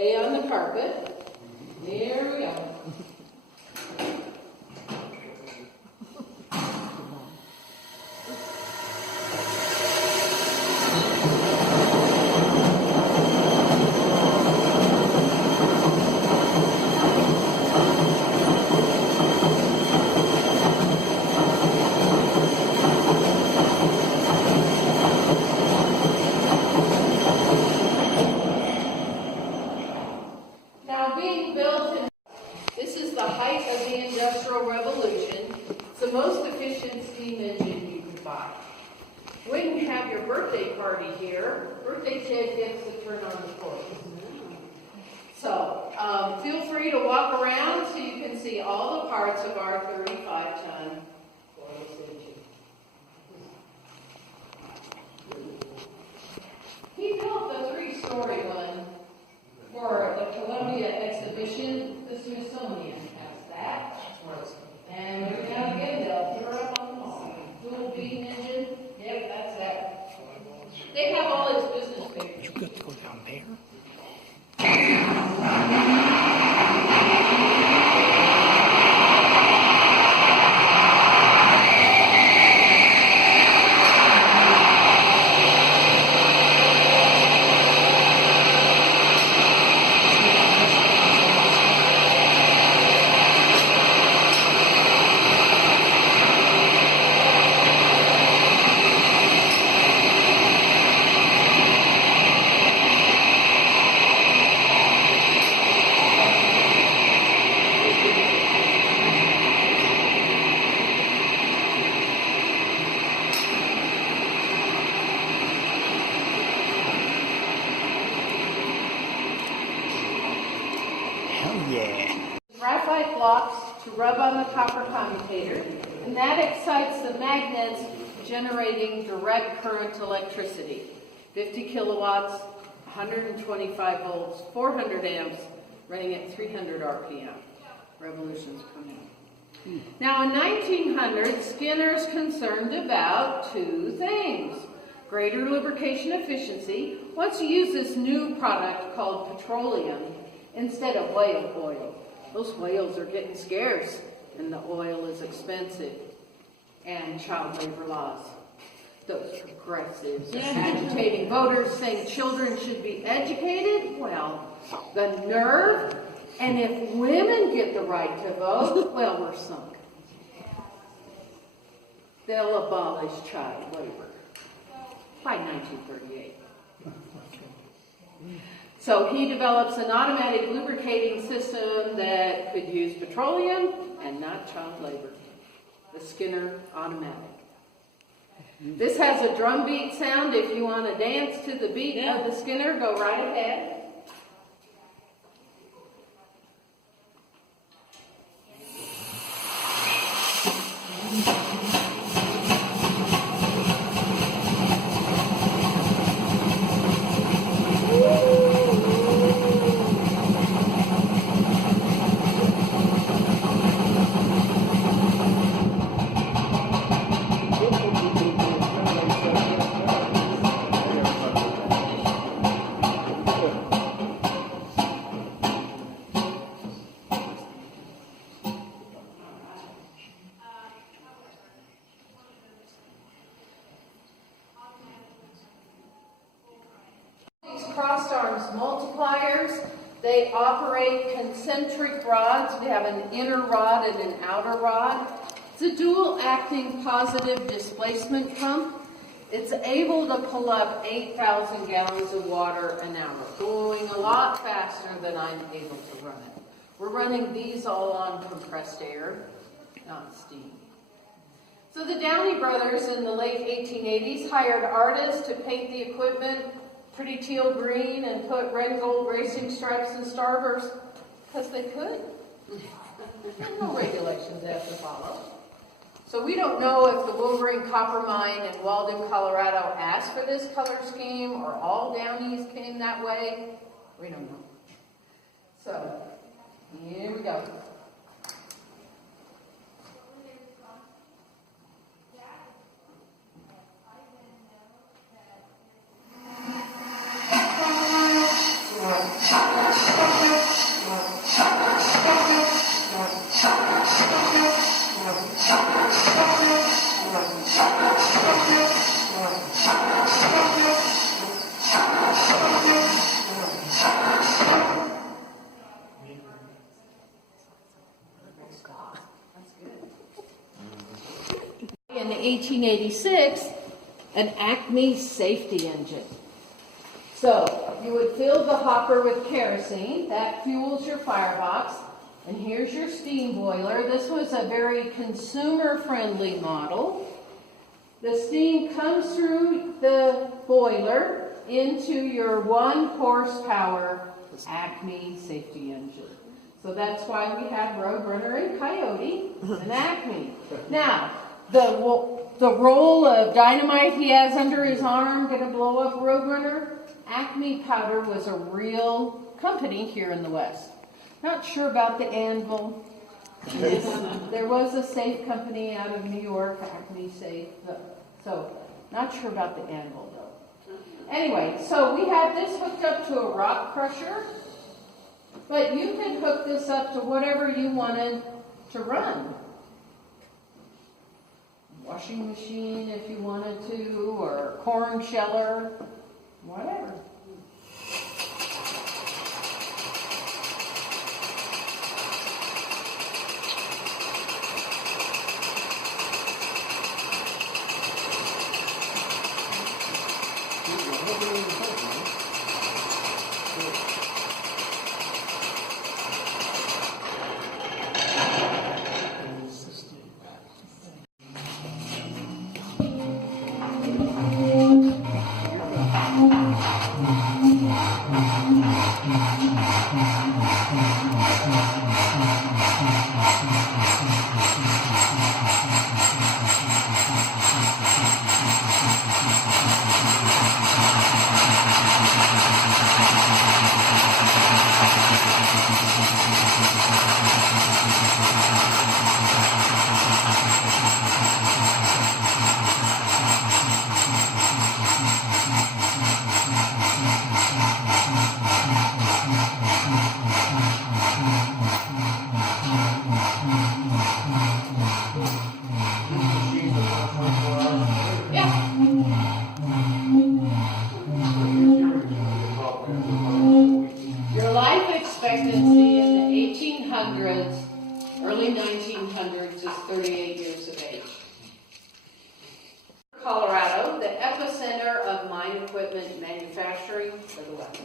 Stay on the carpet. There we go. This is the height of the Industrial Revolution. It's the most efficient steam engine you could buy. When you have your birthday party here, birthday kid gets to turn on the torch. So feel free to walk around so you can see all the parts of our 35-ton oil engine. He built the 3-story one for the Columbia exhibition. The Smithsonian has that. And every now and again they'll put it up on the wall. Dual beam engine. Yep, that's that. They have all his business papers. You got to go down there. Graphite blocks to rub on the copper commutator, and that excites the magnets, generating direct current electricity. 50 kilowatts, 125 volts, 400 amps, running at 300 RPM, revolutions per minute. Now in 1900, Skinner's concerned about two things. Greater lubrication efficiency. Wants to use this new product called petroleum instead of whale oil. Those whales are getting scarce, and the oil is expensive. And child labor laws. Those progressives, agitating voters saying children should be educated. Well, the nerve. And if women get the right to vote, well, we're sunk. They'll abolish child labor by 1938. So he develops an automatic lubricating system that could use petroleum and not child labor. The Skinner automatic. This has a drum beat sound. If you want to dance to the beat of the Skinner, go right ahead. Crossed arms multipliers. They operate concentric rods. We have an inner rod and an outer rod. It's a dual acting positive displacement pump. It's able to pull up 8,000 gallons of water an hour, going a lot faster than I'm able to run it. We're running these all on compressed air, not steam. So the Downey brothers in the late 1880s hired artists to paint the equipment pretty teal green and put red and gold racing stripes and starbursts because they could. No regulations they have to follow. So we don't know if the Wolverine Copper Mine in Walden, Colorado asked for this color scheme or all Downeys came that way. We don't know. So here we go. In 1886, an Acme safety engine. So you would fill the hopper with kerosene, that fuels your firebox, and here's your steam boiler. This was a very consumer-friendly model. The steam comes through the boiler into your 1 horsepower Acme safety engine. So that's why we have Roadrunner and Coyote and Acme. Now, the roll of dynamite he has under his arm going to blow up Roadrunner, Acme Powder was a real company here in the West. Not sure about the anvil. There was a safe company out of New York, Acme Safe. So, not sure about the anvil though. Anyway, so we have this hooked up to a rock crusher, but you can hook this up to whatever you wanted to run. Washing machine if you wanted to, or corn sheller, whatever. Your life expectancy in the 1800s, early 1900s is 38 years of age. Colorado, the epicenter of mine equipment manufacturing for the West.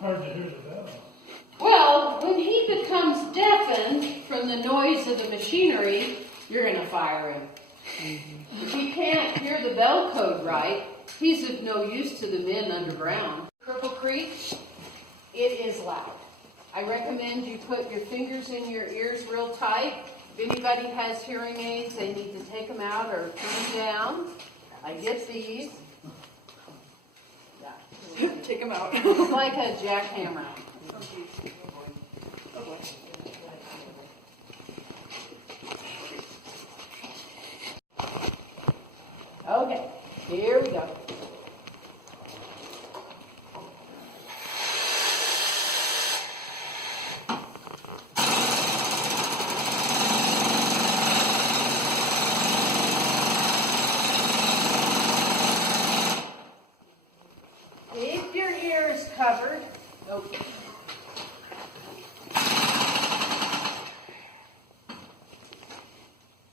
Hard to hear the bell. Well, when he becomes deafened from the noise of the machinery, you're going to fire him. If he can't hear the bell code right, he's of no use to the men underground. Cripple Creek, it is loud. I recommend you put your fingers in your ears real tight. If anybody has hearing aids, they need to take them out or turn them down. I get these. Yeah. Take them out. It's like a jackhammer. Okay, here we go. If your ear is covered, okay.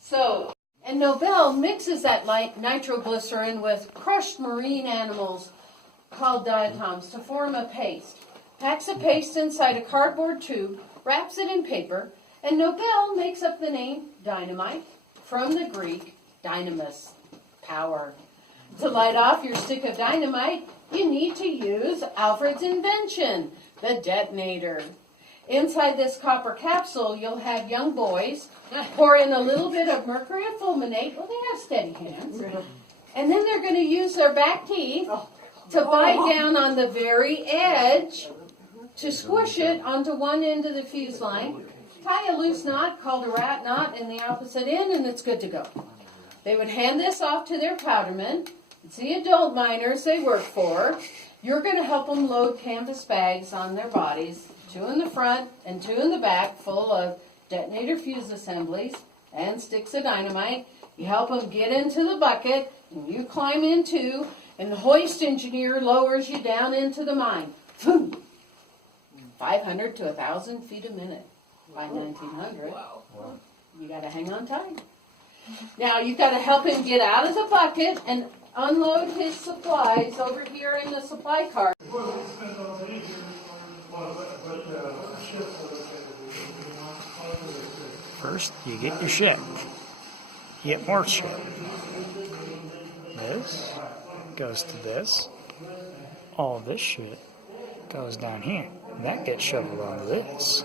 So, and Nobel mixes that nitroglycerin with crushed marine animals called diatoms to form a paste. Packs the paste inside a cardboard tube, wraps it in paper, and Nobel makes up the name dynamite from the Greek dynamis power. To light off your stick of dynamite, you need to use Alfred's invention, the detonator. Inside this copper capsule, you'll have young boys pour in a little bit of mercury and fulminate. Well, they have steady hands. And then they're going to use their back teeth to bite down on the very edge to squish it onto one end of the fuse line. Tie a loose knot called a rat knot in the opposite end, and it's good to go. They would hand this off to their powdermen. It's the adult miners they work for. You're going to help them load canvas bags on their bodies, 2 in the front and 2 in the back, full of detonator fuse assemblies and sticks of dynamite. You help them get into the bucket, and you climb in too, and the hoist engineer lowers you down into the mine. 500 to 1,000 feet a minute by 1900. Wow. You got to hang on tight. Now you've got to help him get out of the bucket and unload his supplies over here in the supply car. First, you get your ship. You get more ship. This goes to this. All this shit goes down here. And that gets shoveled onto this.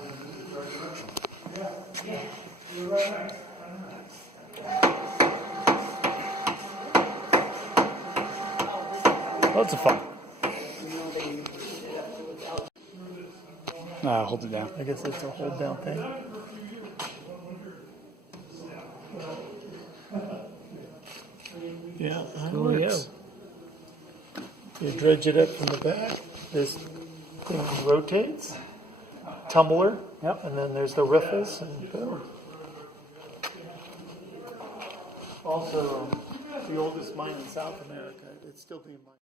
Lots of fun. Hold it down. I guess it's a hold down thing. Yeah, that Coolio. works. You dredge it up from the back. This thing rotates. Tumbler. Yep. And then there's the riffles and boom. Also, the oldest mine in South America. It's still being mined.